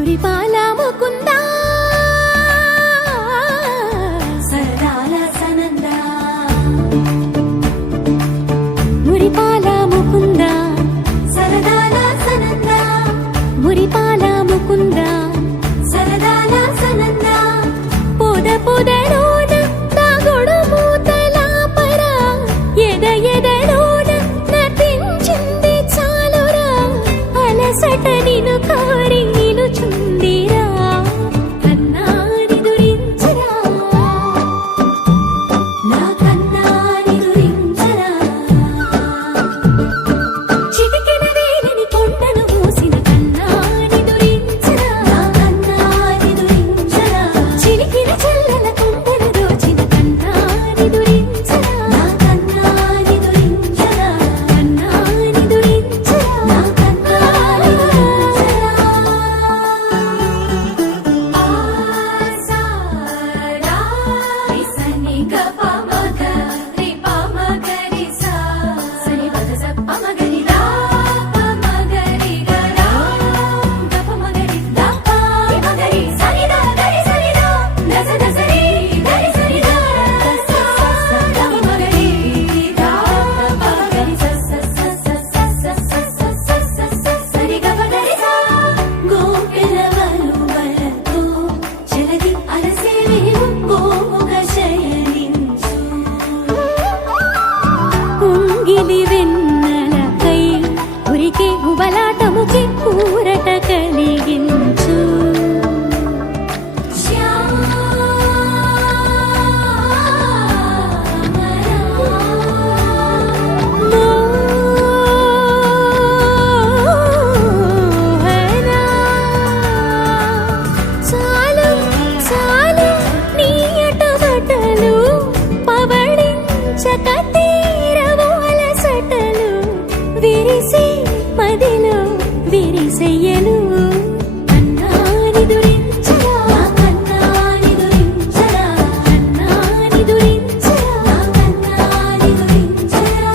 మురిపాల ముకుందా సరదాల సనందా మురిపాల ముకుందా సరదాల సనందా మురిపాల ముకుందా సరదాల సనందా పొద పొదలోన దాగుడు మూతల పర ఎద ఎదలోన నటించింది చాలురా అలసట నిను కోరి నిలుచుందిరా కన్నాని దురించరా నా కన్నాని దురించరా చిటికెన వేలిని కొండను మూసిన కన్నాని దురించరా నా కన్నాని దురించరా చిలికిన చల్లల కొండను దోచిన కన్నాని దురించరా నా కన్నాని దురించరా కన్నాని దురించరా నా కన్నాని దురించరా ఆసారా రిసని గప మగ రిప మగరి సా సని పద సప్ప మగరి రా ప మగరి గరా గప మగరి దప మగరి సని ద గరి సని ద దస దసరి గరి సని ద దస గమ మగరి రా ప మగరి స స స స స స స స సరి గప గరి సా గోపిలవలు వలతో చెలది అలసేవేవు గోముగ శయనించు ఉంగిలి వెన్నెలకై ఉరికే ఉబలాటముకి ఊరట కలిగించు మోహనా చాలు చాలు నీ అటబటలు పవళించక తీరవు అలసటలు విరిసే మదిలో విరిసెయ్యలు కన్నాని దురించరా కన్నాని దురించరా కన్నాని దురించరా కన్నాని దురించరా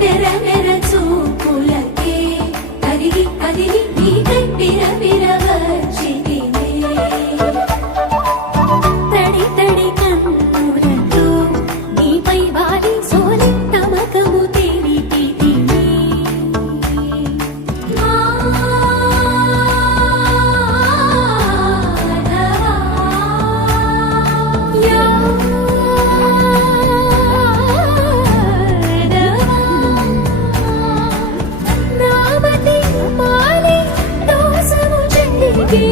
నెర నెర చూపులకే కరిగి కదిలి నీకై విర వచ్చితినే తడి తడి కన్నులతో నీపై వాలి సోలి తమకము తెలిపితినే నామతి పాలి దోసము చెందికే